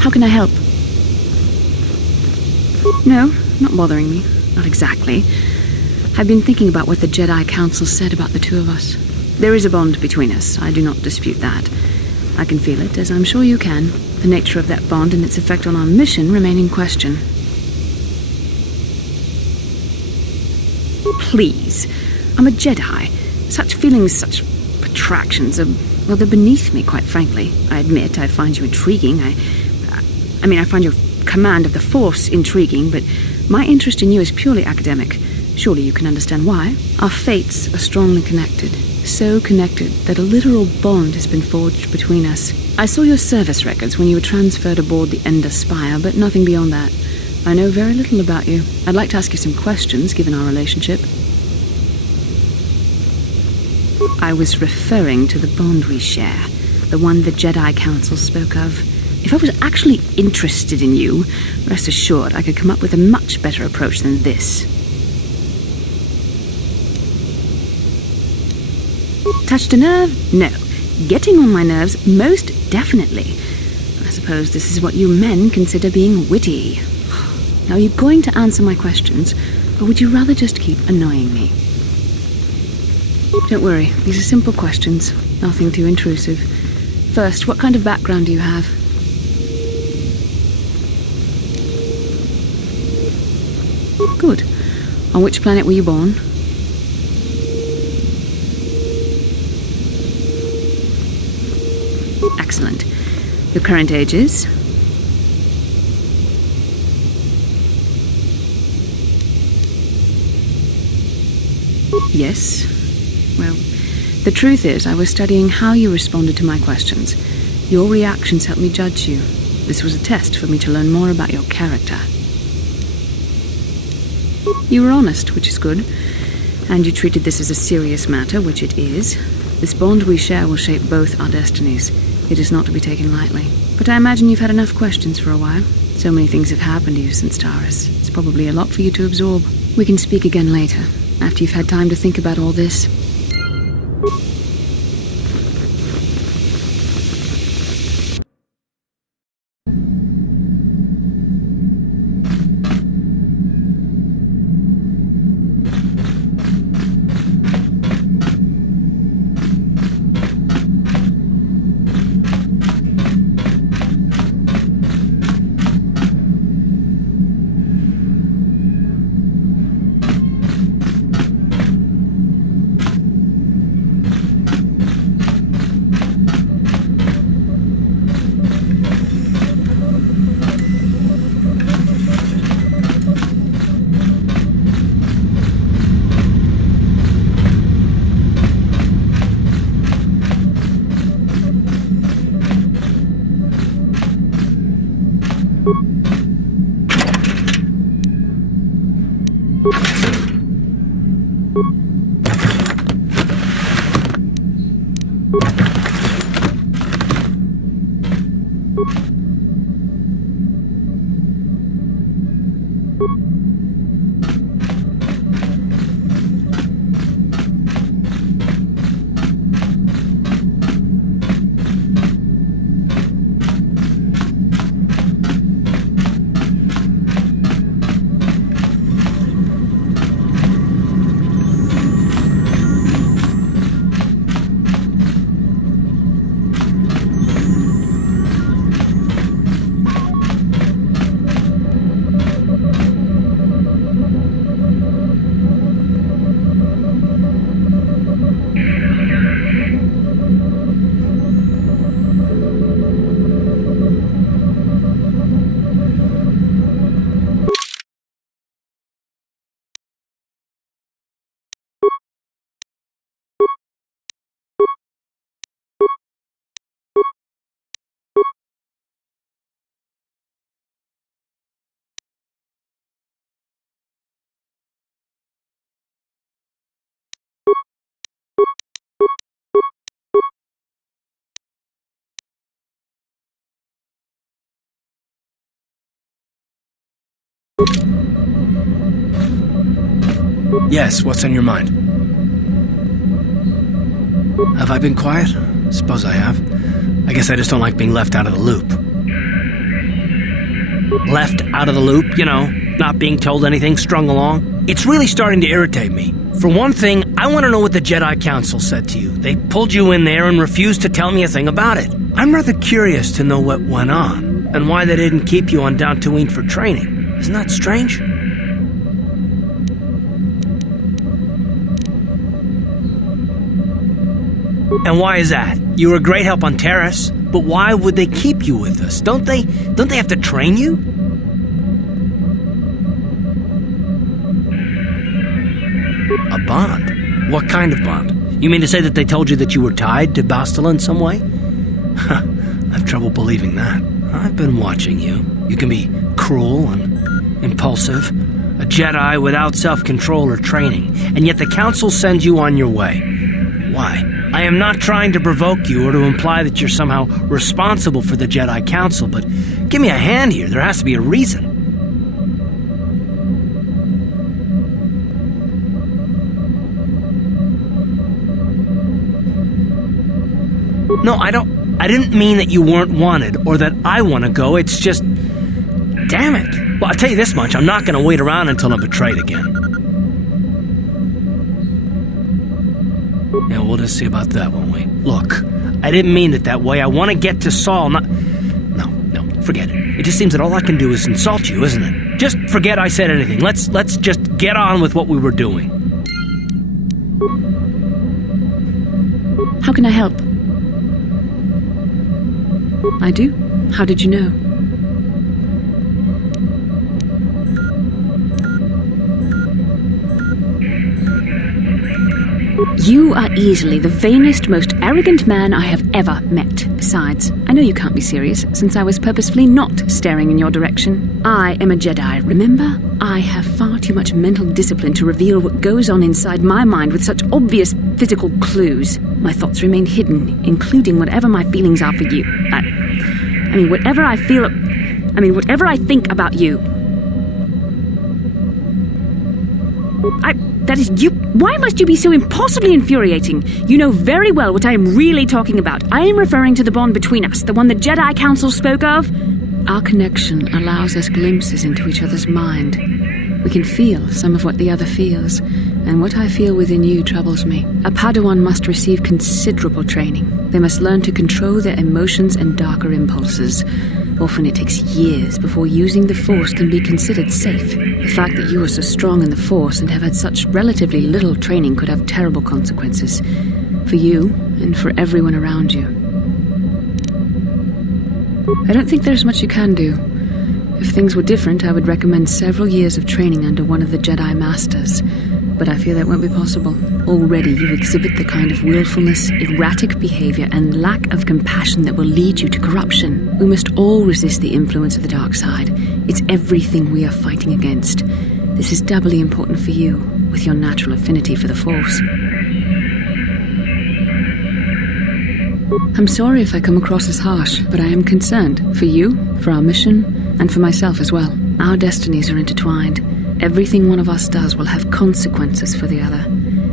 How can I help? No, not bothering me. Not exactly. I've been thinking about what the Jedi Council said about the two of us. There is a bond between us. I do not dispute that. I can feel it, as I'm sure you can. The nature of that bond and its effect on our mission remain in question. Please. I'm a Jedi. Such feelings, such attractions are, well, they're beneath me, quite frankly. I admit I find you intriguing. I find your command of the Force intriguing, but my interest in you is purely academic. Surely you can understand why. Our fates are strongly connected. So connected that a literal bond has been forged between us. I saw your service records when you were transferred aboard the Ender Spire, but nothing beyond that. I know very little about you. I'd like to ask you some questions, given our relationship. I was referring to the bond we share, the one the Jedi Council spoke of. If I was actually interested in you, rest assured I could come up with a much better approach than this. Touched a nerve? No. Getting on my nerves? Most definitely. I suppose this is what you men consider being witty. Now, are you going to answer my questions, or would you rather just keep annoying me? Don't worry, these are simple questions, nothing too intrusive. First, what kind of background do you have? Good. On which planet were you born? Excellent. Your current age is? Yes. Well, the truth is, I was studying how you responded to my questions. Your reactions helped me judge you. This was a test for me to learn more about your character. You were honest, which is good. And you treated this as a serious matter, which it is. This bond we share will shape both our destinies. It is not to be taken lightly. But I imagine you've had enough questions for a while. So many things have happened to you since Taurus. It's probably a lot for you to absorb. We can speak again later, after you've had time to think about all this. Yes, what's on your mind? Have I been quiet? Suppose I have. I guess I just don't like being left out of the loop. left out of the loop, not being told anything, strung along. It's really starting to irritate me. For one thing, I want to know what the Jedi Council said to you. They pulled you in there and refused to tell me a thing about it. I'm rather curious to know what went on, and why they didn't keep you on Tatooine for training. Isn't that strange? And why is that? You were a great help on Terrace, but why would they keep you with us? Don't they have to train you? A bond? What kind of bond? You mean to say that they told you that you were tied to Bastila in some way? I have trouble believing that. I've been watching you. You can be cruel and impulsive, a Jedi without self-control or training, and yet the Council sends you on your way. Why? I am not trying to provoke you or to imply that you're somehow responsible for the Jedi Council, but give me a hand here. There has to be a reason. No, I didn't mean that you weren't wanted or that I want to go. It's just... Damn it. Well, I'll tell you this much. I'm not going to wait around until I'm betrayed again. Yeah, we'll just see about that, won't we? Look, I didn't mean it that way. I want to get to Saul, not... No, forget it. It just seems that all I can do is insult you, isn't it? Just forget I said anything. Let's just get on with what we were doing. How can I help? I do? How did you know? You are easily the vainest, most arrogant man I have ever met. Besides, I know you can't be serious, since I was purposefully not staring in your direction. I am a Jedi, remember? I have far too much mental discipline to reveal what goes on inside my mind with such obvious physical clues. My thoughts remain hidden, including whatever my feelings are for you. Whatever I think about you. That is you. Why must you be so impossibly infuriating? You know very well what I am really talking about. I am referring to the bond between us, the one the Jedi Council spoke of. Our connection allows us glimpses into each other's mind. We can feel some of what the other feels, and what I feel within you troubles me. A Padawan must receive considerable training. They must learn to control their emotions and darker impulses. Often it takes years before using the Force can be considered safe. The fact that you are so strong in the Force and have had such relatively little training could have terrible consequences. For you, and for everyone around you. I don't think there's much you can do. If things were different, I would recommend several years of training under one of the Jedi Masters. But I fear that won't be possible. Already you exhibit the kind of willfulness, erratic behavior, and lack of compassion that will lead you to corruption. We must all resist the influence of the dark side. It's everything we are fighting against. This is doubly important for you, with your natural affinity for the Force. I'm sorry if I come across as harsh, but I am concerned for you, for our mission, and for myself as well. Our destinies are intertwined. Everything one of us does will have consequences for the other.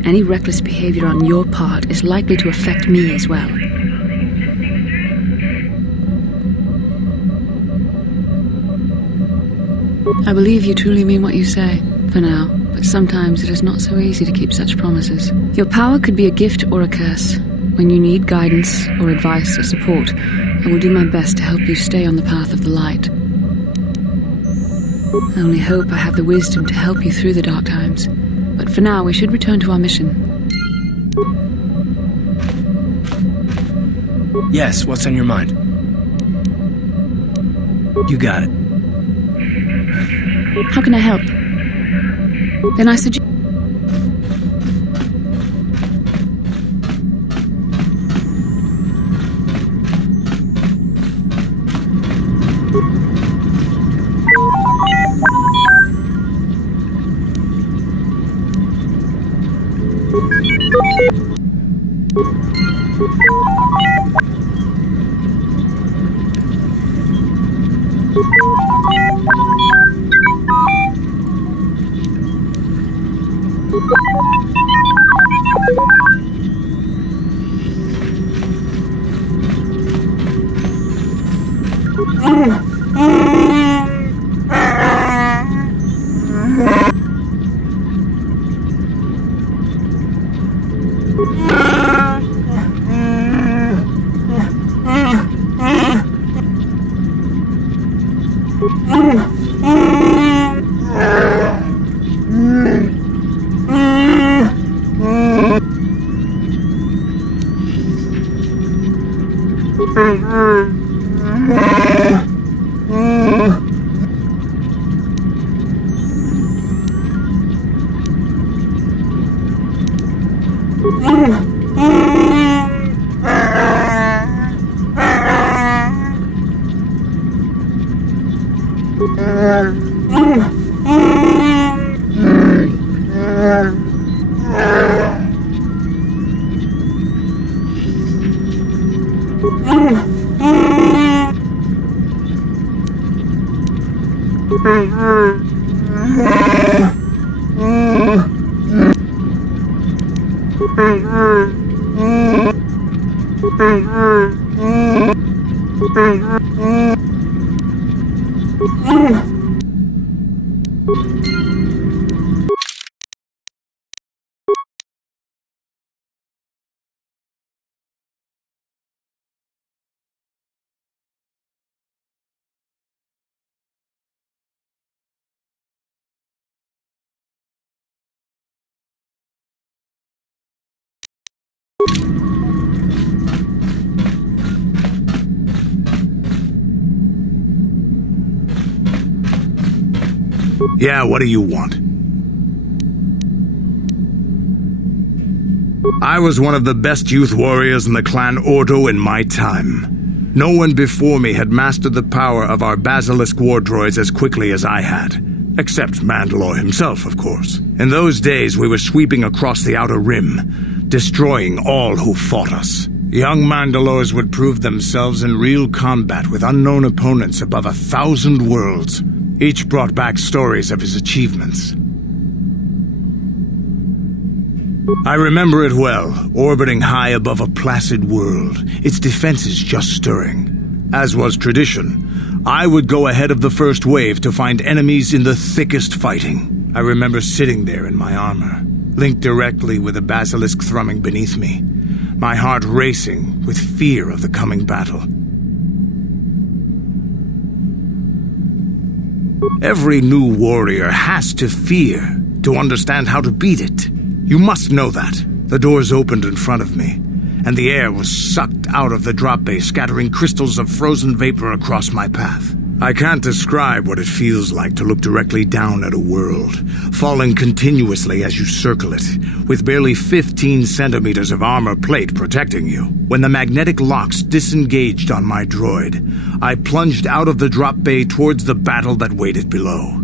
Any reckless behavior on your part is likely to affect me as well. I believe you truly mean what you say, for now, but sometimes it is not so easy to keep such promises. Your power could be a gift or a curse. When you need guidance or advice or support, I will do my best to help you stay on the path of the light. I only hope I have the wisdom to help you through the dark times. But for now, we should return to our mission. Yes, what's on your mind? You got it. How can I help? Then I suggest... Yeah, what do you want? I was one of the best youth warriors in the clan Ordo in my time. No one before me had mastered the power of our basilisk war droids as quickly as I had. Except Mandalore himself, of course. In those days, we were sweeping across the Outer Rim, destroying all who fought us. Young Mandalores would prove themselves in real combat with unknown opponents above 1,000 worlds. Each brought back stories of his achievements. I remember it well, orbiting high above a placid world, its defenses just stirring. As was tradition, I would go ahead of the first wave to find enemies in the thickest fighting. I remember sitting there in my armor, linked directly with the basilisk thrumming beneath me, my heart racing with fear of the coming battle. Every new warrior has to fear to understand how to beat it. You must know that. The doors opened in front of me, and the air was sucked out of the drop bay, scattering crystals of frozen vapor across my path. I can't describe what it feels like to look directly down at a world, falling continuously as you circle it, with barely 15 centimeters of armor plate protecting you. When the magnetic locks disengaged on my droid, I plunged out of the drop bay towards the battle that waited below.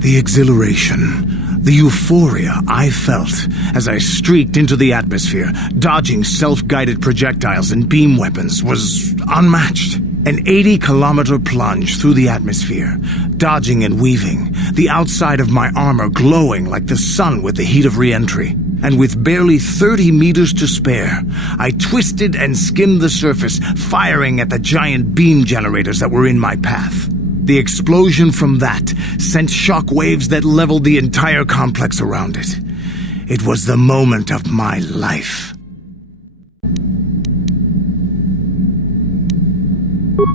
The exhilaration, the euphoria I felt as I streaked into the atmosphere, dodging self-guided projectiles and beam weapons, was unmatched. An 80-kilometer plunge through the atmosphere, dodging and weaving, the outside of my armor glowing like the sun with the heat of re-entry. And with barely 30 meters to spare, I twisted and skimmed the surface, firing at the giant beam generators that were in my path. The explosion from that sent shock waves that leveled the entire complex around it. It was the moment of my life.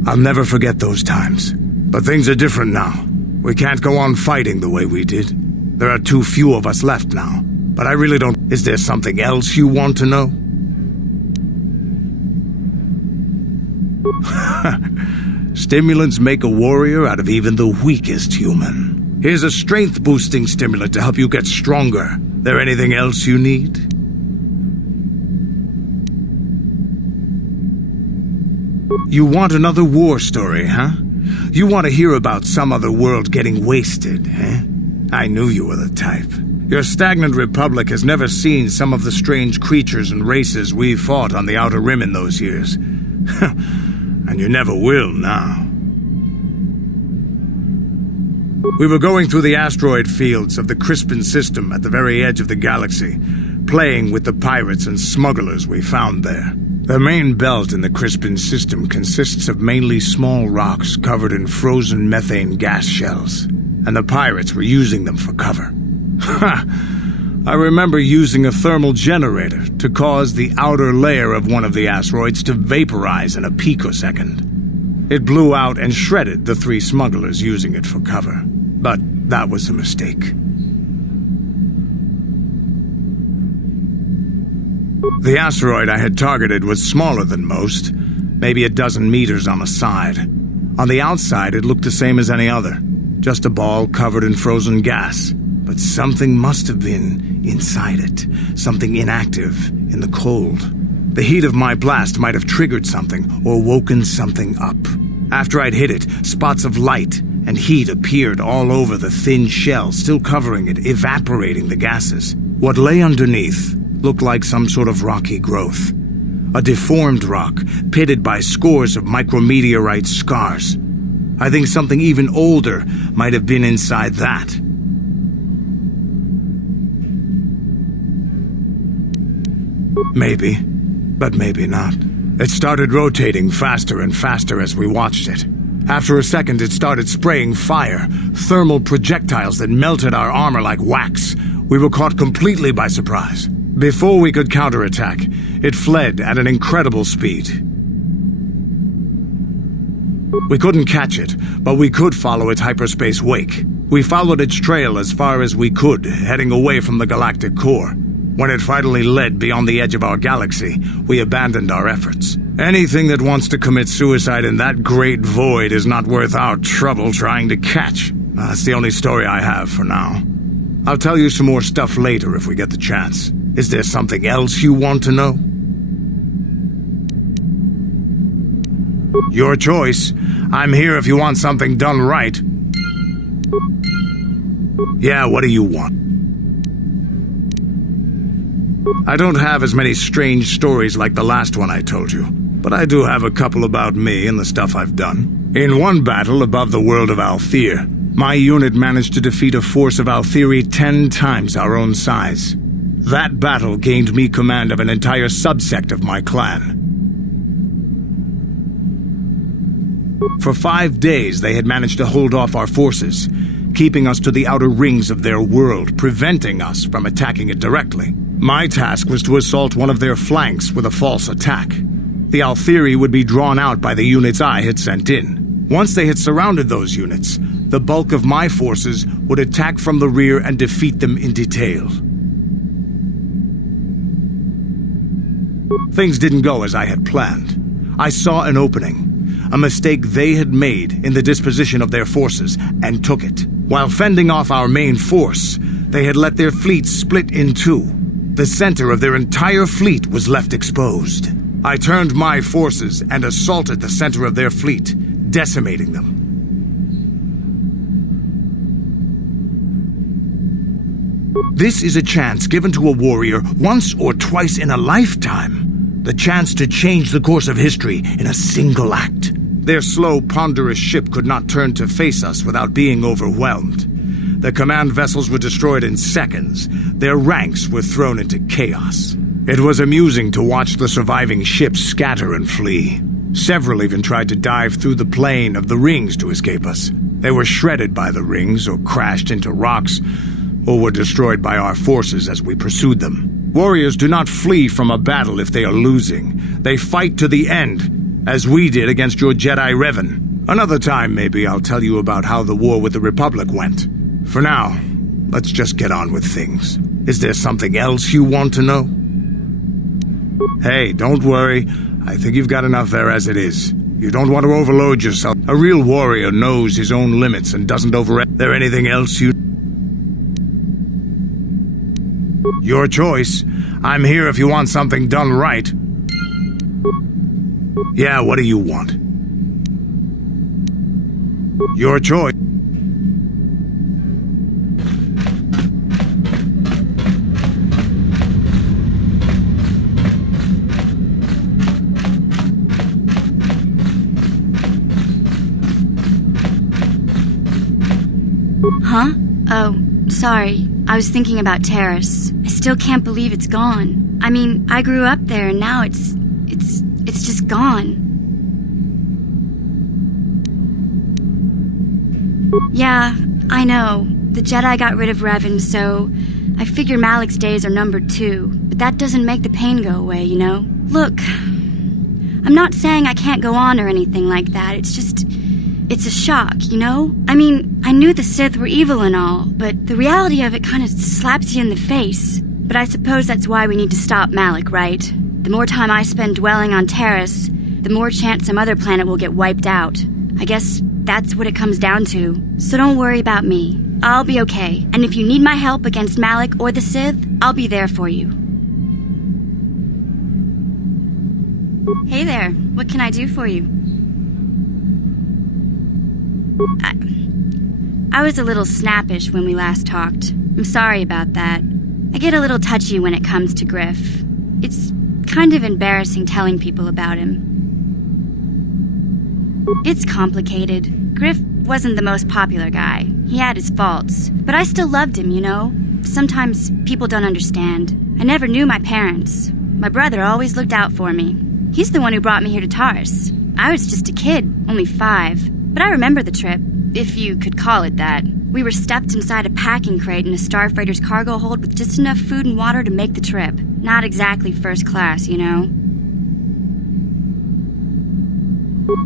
I'll never forget those times. But things are different now. We can't go on fighting the way we did. There are too few of us left now. But I really don't... Is there something else you want to know? Stimulants make a warrior out of even the weakest human. Here's a strength-boosting stimulant to help you get stronger. There anything else you need? You want another war story, huh? You want to hear about some other world getting wasted, eh? I knew you were the type. Your stagnant republic has never seen some of the strange creatures and races we fought on the Outer Rim in those years. And you never will now. We were going through the asteroid fields of the Crispin system at the very edge of the galaxy, playing with the pirates and smugglers we found there. The main belt in the Crispin system consists of mainly small rocks covered in frozen methane gas shells, and the pirates were using them for cover. Ha! I remember using a thermal generator to cause the outer layer of one of the asteroids to vaporize in a picosecond. It blew out and shredded the 3 smugglers using it for cover. But that was a mistake. The asteroid I had targeted was smaller than most, maybe a dozen meters on the side. On the outside, it looked the same as any other, just a ball covered in frozen gas. But something must have been inside it, something inactive in the cold. The heat of my blast might have triggered something or woken something up. After I'd hit it, spots of light and heat appeared all over the thin shell, still covering it, evaporating the gases. What lay underneath looked like some sort of rocky growth. A deformed rock, pitted by scores of micrometeorite scars. I think something even older might have been inside that. Maybe, but maybe not. It started rotating faster and faster as we watched it. After a second, it started spraying fire, thermal projectiles that melted our armor like wax. We were caught completely by surprise. Before we could counterattack, it fled at an incredible speed. We couldn't catch it, but we could follow its hyperspace wake. We followed its trail as far as we could, heading away from the galactic core. When it finally led beyond the edge of our galaxy, we abandoned our efforts. Anything that wants to commit suicide in that great void is not worth our trouble trying to catch. That's the only story I have for now. I'll tell you some more stuff later if we get the chance. Is there something else you want to know? Your choice. I'm here if you want something done right. Yeah, what do you want? I don't have as many strange stories like the last one I told you, but I do have a couple about me and the stuff I've done. In one battle above the world of Althir, my unit managed to defeat a force of Althiri 10 times our own size. That battle gained me command of an entire subsect of my clan. For 5 days, they had managed to hold off our forces, keeping us to the outer rings of their world, preventing us from attacking it directly. My task was to assault one of their flanks with a false attack. The Althiri would be drawn out by the units I had sent in. Once they had surrounded those units, the bulk of my forces would attack from the rear and defeat them in detail. Things didn't go as I had planned. I saw an opening, a mistake they had made in the disposition of their forces, and took it. While fending off our main force, they had let their fleet split in two. The center of their entire fleet was left exposed. I turned my forces and assaulted the center of their fleet, decimating them. This is a chance given to a warrior once or twice in a lifetime. The chance to change the course of history in a single act. Their slow, ponderous ship could not turn to face us without being overwhelmed. The command vessels were destroyed in seconds. Their ranks were thrown into chaos. It was amusing to watch the surviving ships scatter and flee. Several even tried to dive through the plane of the rings to escape us. They were shredded by the rings or crashed into rocks, or were destroyed by our forces as we pursued them. Warriors do not flee from a battle if they are losing. They fight to the end, as we did against your Jedi Revan. Another time, maybe, I'll tell you about how the war with the Republic went. For now, let's just get on with things. Is there something else you want to know? Hey, don't worry. I think you've got enough there as it is. You don't want to overload yourself. A real warrior knows his own limits and doesn't overestimate. There anything else you... Your choice. I'm here if you want something done right. Yeah, what do you want? Your choice. Huh? Oh, sorry. I was thinking about Terrace. I still can't believe it's gone. I mean, I grew up there and now it's just gone. Yeah, I know. The Jedi got rid of Revan, so I figure Malik's days are numbered too, but that doesn't make the pain go away, you know? Look, I'm not saying I can't go on or anything like that, it's a shock, you know? I mean, I knew the Sith were evil and all, but the reality of it kind of slaps you in the face. But I suppose that's why we need to stop Malik, right? The more time I spend dwelling on Taris, the more chance some other planet will get wiped out. I guess that's what it comes down to. So don't worry about me. I'll be okay. And if you need my help against Malik or the Sith, I'll be there for you. Hey there. What can I do for you? I was a little snappish when we last talked. I'm sorry about that. I get a little touchy when it comes to Griff. It's kind of embarrassing telling people about him. It's complicated. Griff wasn't the most popular guy. He had his faults. But I still loved him, you know? Sometimes people don't understand. I never knew my parents. My brother always looked out for me. He's the one who brought me here to Taris. I was just a kid, only 5. But I remember the trip, if you could call it that. We were stuffed inside a packing crate in a starfreighter's cargo hold with just enough food and water to make the trip. Not exactly first class, you know?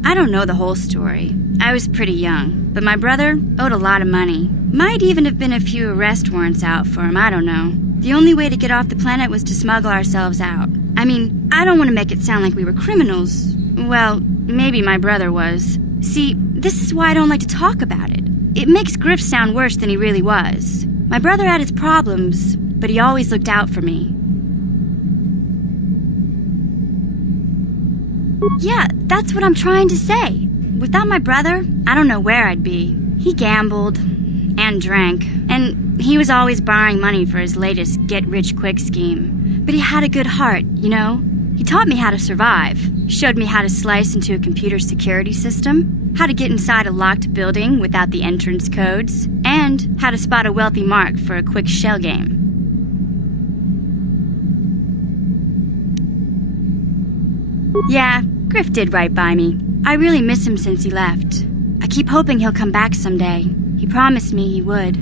I don't know the whole story. I was pretty young, but my brother owed a lot of money. Might even have been a few arrest warrants out for him, I don't know. The only way to get off the planet was to smuggle ourselves out. I mean, I don't want to make it sound like we were criminals. Well, maybe my brother was. See, this is why I don't like to talk about it. It makes Griff sound worse than he really was. My brother had his problems, but he always looked out for me. Yeah, that's what I'm trying to say. Without my brother, I don't know where I'd be. He gambled and drank, and he was always borrowing money for his latest get-rich-quick scheme. But he had a good heart, you know? He taught me how to survive, showed me how to slice into a computer security system, how to get inside a locked building without the entrance codes, and how to spot a wealthy mark for a quick shell game. Yeah, Griff did right by me. I really miss him since he left. I keep hoping he'll come back someday. He promised me he would.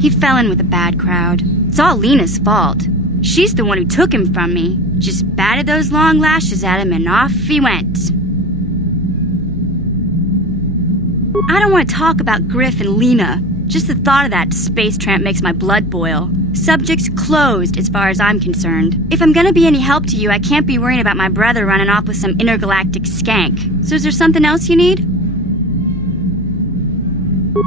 He fell in with a bad crowd. It's all Lena's fault. She's the one who took him from me. Just batted those long lashes at him and off he went. I don't want to talk about Griff and Lena. Just the thought of that space tramp makes my blood boil. Subject's closed as far as I'm concerned. If I'm gonna be any help to you, I can't be worrying about my brother running off with some intergalactic skank. So is there something else you need?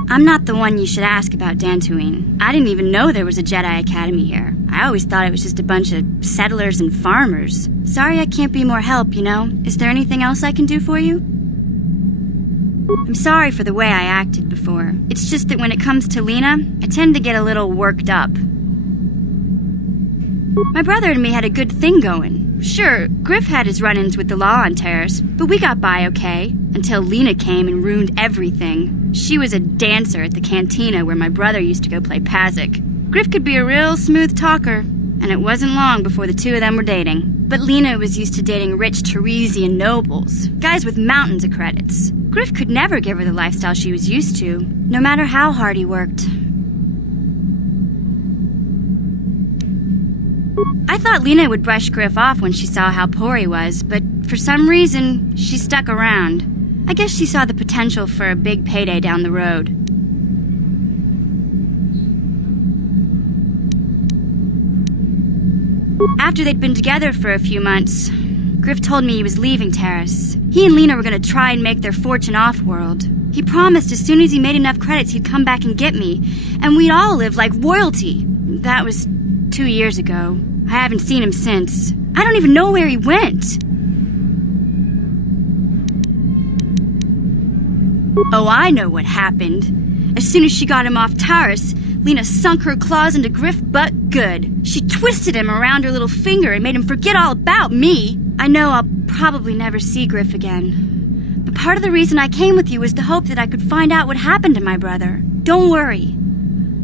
I'm not the one you should ask about Tatooine. I didn't even know there was a Jedi Academy here. I always thought it was just a bunch of settlers and farmers. Sorry I can't be more help, you know? Is there anything else I can do for you? I'm sorry for the way I acted before. It's just that when it comes to Lena, I tend to get a little worked up. My brother and me had a good thing going. Sure, Griff had his run-ins with the law on Taris, but we got by okay, until Lena came and ruined everything. She was a dancer at the cantina where my brother used to go play Pazik. Griff could be a real smooth talker, and it wasn't long before the two of them were dating. But Lena was used to dating rich Teresian nobles, guys with mountains of credits. Griff could never give her the lifestyle she was used to, no matter how hard he worked. I thought Lena would brush Griff off when she saw how poor he was, but for some reason, she stuck around. I guess she saw the potential for a big payday down the road. After they'd been together for a few months, Griff told me he was leaving Taris. He and Lena were going to try and make their fortune off-world. He promised as soon as he made enough credits he'd come back and get me, and we'd all live like royalty. That was 2 years ago. I haven't seen him since. I don't even know where he went. Oh, I know what happened. As soon as she got him off Taris, Lena sunk her claws into Griff but good. She twisted him around her little finger and made him forget all about me. I know I'll probably never see Griff again. But part of the reason I came with you was the hope that I could find out what happened to my brother. Don't worry.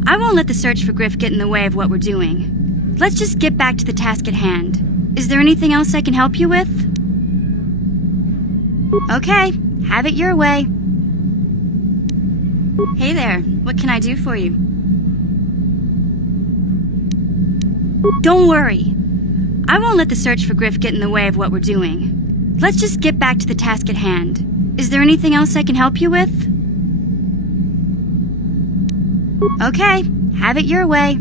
I won't let the search for Griff get in the way of what we're doing. Let's just get back to the task at hand. Is there anything else I can help you with? Okay, have it your way. Hey there, what can I do for you? Don't worry. I won't let the search for Griff get in the way of what we're doing. Let's just get back to the task at hand. Is there anything else I can help you with? Okay, have it your way.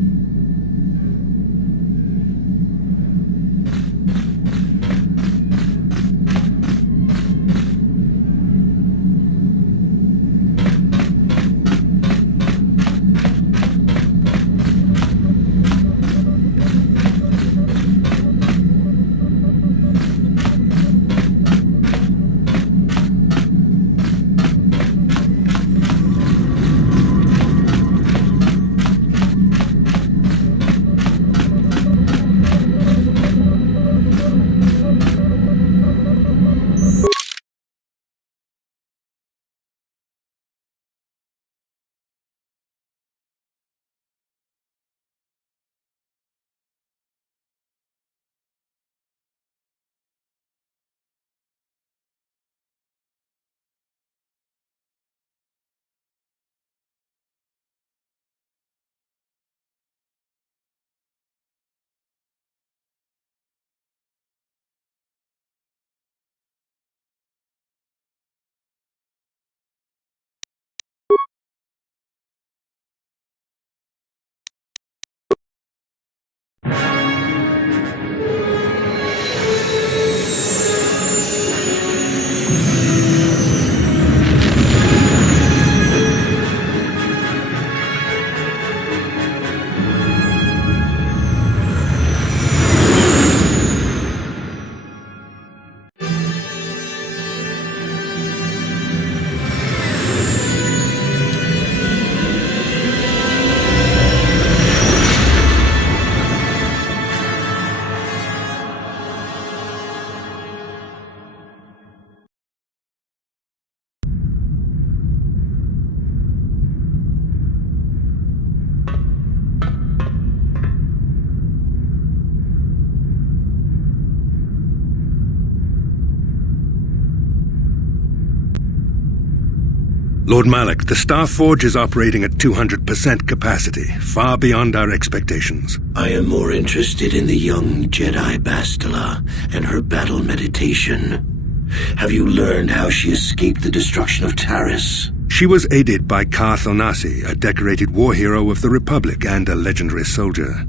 Lord Malak, the Star Forge is operating at 200% capacity, far beyond our expectations. I am more interested in the young Jedi Bastila and her battle meditation. Have you learned how she escaped the destruction of Taris? She was aided by Karth Onasi, a decorated war hero of the Republic and a legendary soldier.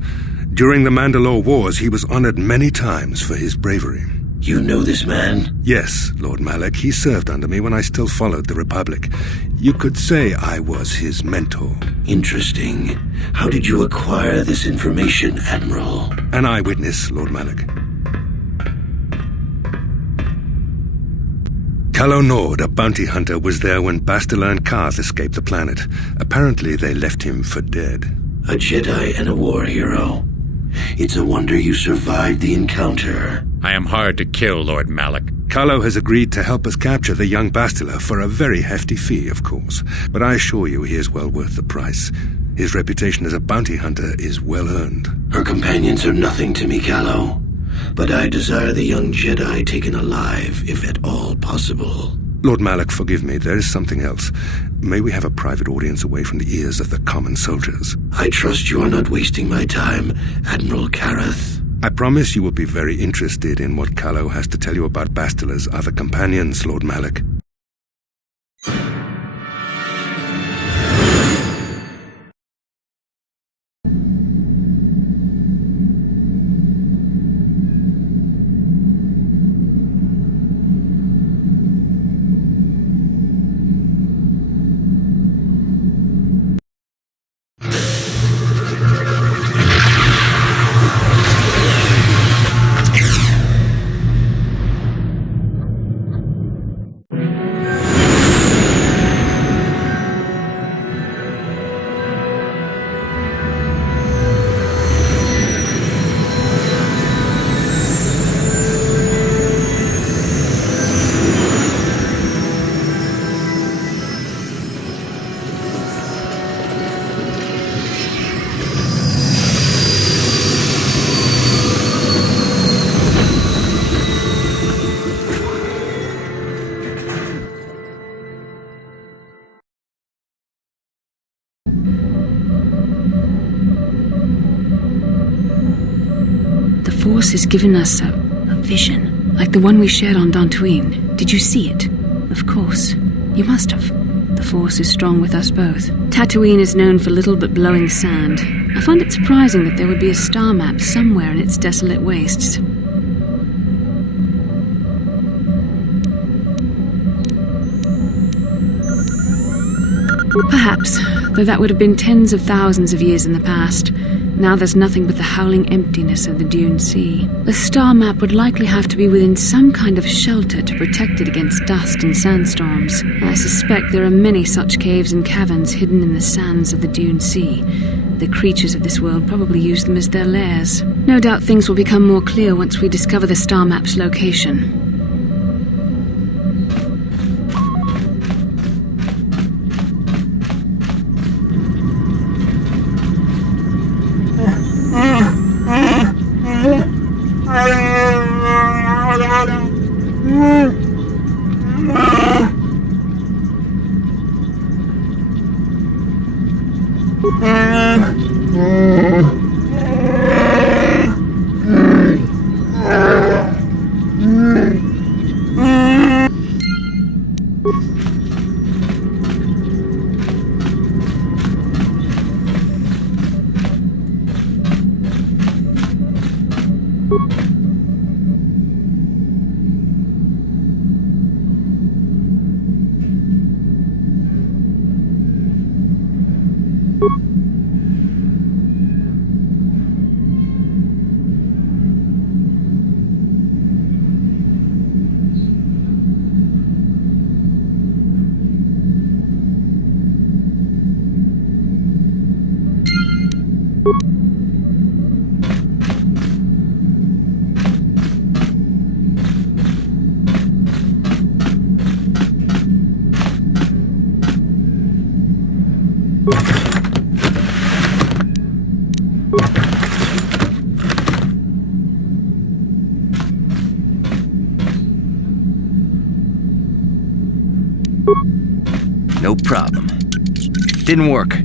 During the Mandalore Wars, he was honored many times for his bravery. You know this man? Yes, Lord Malak. He served under me when I still followed the Republic. You could say I was his mentor. Interesting. How did you acquire this information, Admiral? An eyewitness, Lord Malak. Calo Nord, a bounty hunter, was there when Bastila and Karth escaped the planet. Apparently they left him for dead. A Jedi and a war hero. It's a wonder you survived the encounter. I am hard to kill, Lord Malak. Calo has agreed to help us capture the young Bastila for a very hefty fee, of course. But I assure you he is well worth the price. His reputation as a bounty hunter is well earned. Her companions are nothing to me, Calo. But I desire the young Jedi taken alive, if at all possible. Lord Malak, forgive me, there is something else. May we have a private audience away from the ears of the common soldiers? I trust you are not wasting my time, Admiral Kareth. I promise you will be very interested in what Calo has to tell you about Bastila's other companions, Lord Malak. Force has given us a vision, like the one we shared on Tatooine. Did you see it? Of course. You must have. The Force is strong with us both. Tatooine is known for little but blowing sand. I find it surprising that there would be a star map somewhere in its desolate wastes. Perhaps, though that would have been tens of thousands of years in the past. Now there's nothing but the howling emptiness of the Dune Sea. The star map would likely have to be within some kind of shelter to protect it against dust and sandstorms. I suspect there are many such caves and caverns hidden in the sands of the Dune Sea. The creatures of this world probably use them as their lairs. No doubt things will become more clear once we discover the star map's location. No problem. Didn't work.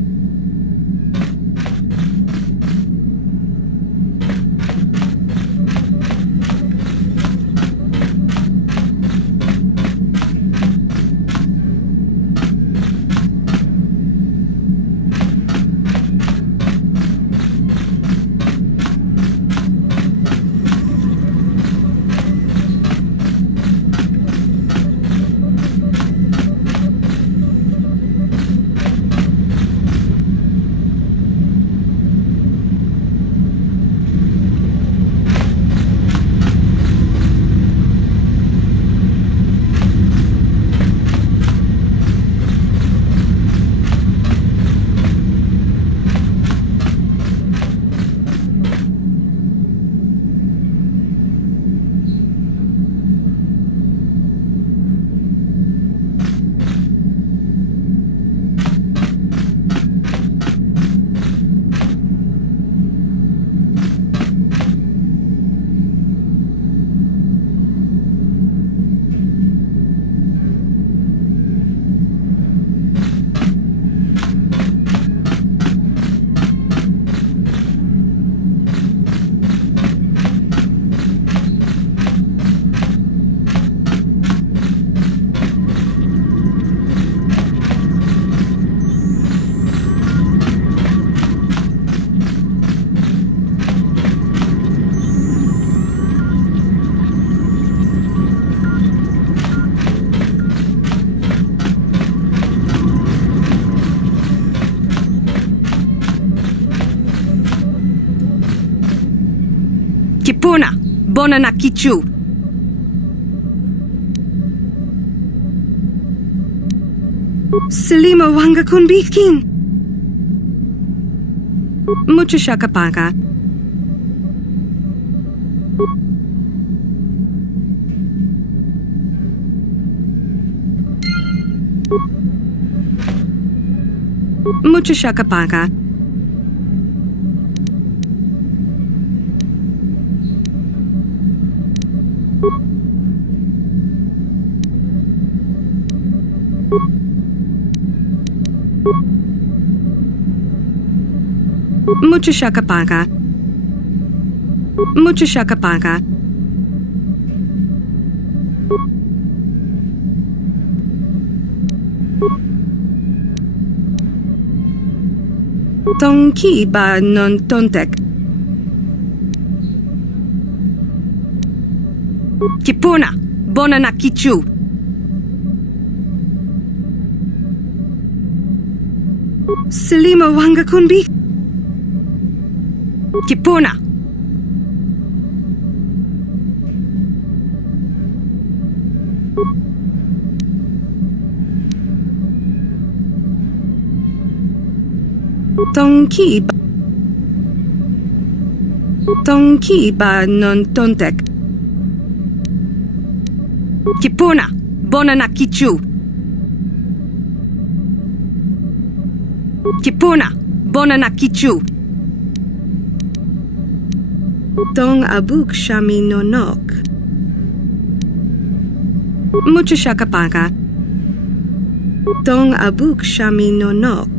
Tipuna, bona na kichu. Salima wanga kun bikin. Mucho shakapaka. Mucho shakapaka. Mucho shakapaka. Mucho shakapaka. Tonki ba non tontek. Kipuna, bona na kichu. Selima wanga kunbi. Kipuna. Tonki ba non tontek. Kipuna, bona na kichu. Kipuna, bona na kichu. Tong abuk shami no nok. Mucho shakapaka. Tong abuk shami no nok.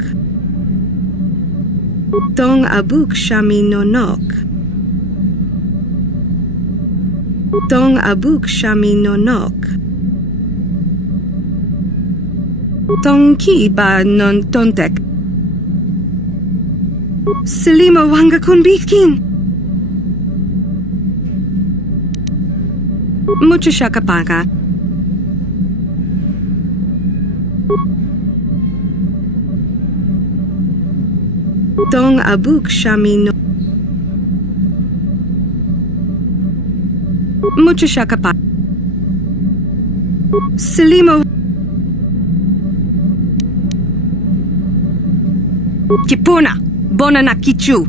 Tong abuk shami no nok. Tong abuk shami no nok. Tonki ba non tontek. Selima wanga kunbikin. Mucho shakapaka. Tong abuk shami no. Mucho shakapaka. Selima. Kipuna, bona na kichu.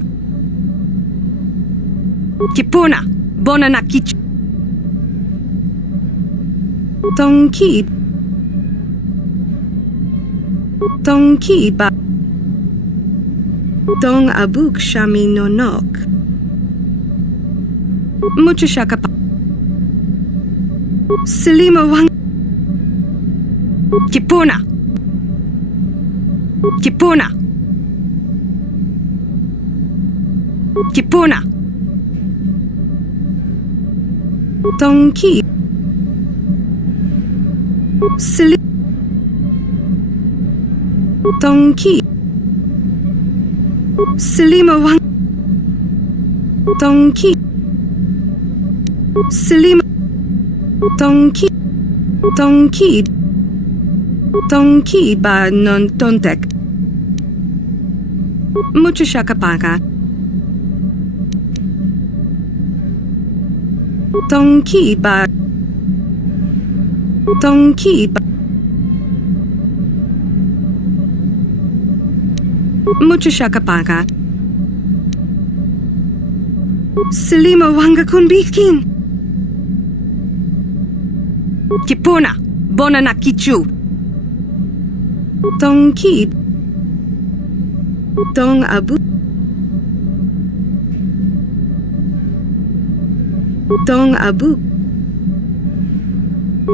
Kipuna, bona na kichu. Tonki ba. Tong abuk shami no nok. Mucho shakapa. Selima wang. Kipuna. Kipuna. Kipuna. Tonki. Tonki. Selima wang. Tonki. Selima. Tonki. Tonki ba non tontek. Mucho shakapaka. Tonki ba. Mucho shakapaka. Selima wanga kunbikin. Kipuna, bona na kichu. Tonki. Tong abu. Tong abu.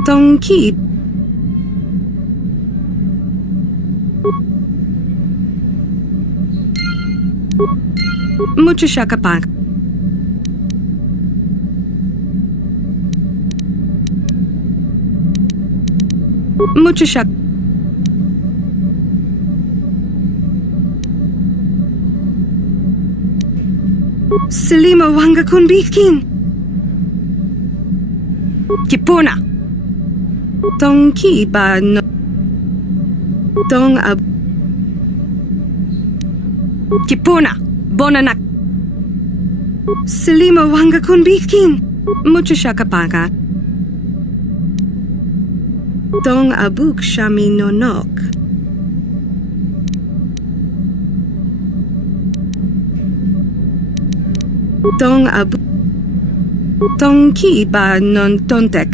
Tonki. Mucho shakapaka. Mucho shak. Selima wanga kunbikin. Kipuna. Tonki ba no. Tong ab. Kipuna. Bona na. Selima wanga kunbikin. Mucho shakapaka. Tong abuk shami no nok. Tong abuk. Tonki ba non tontek.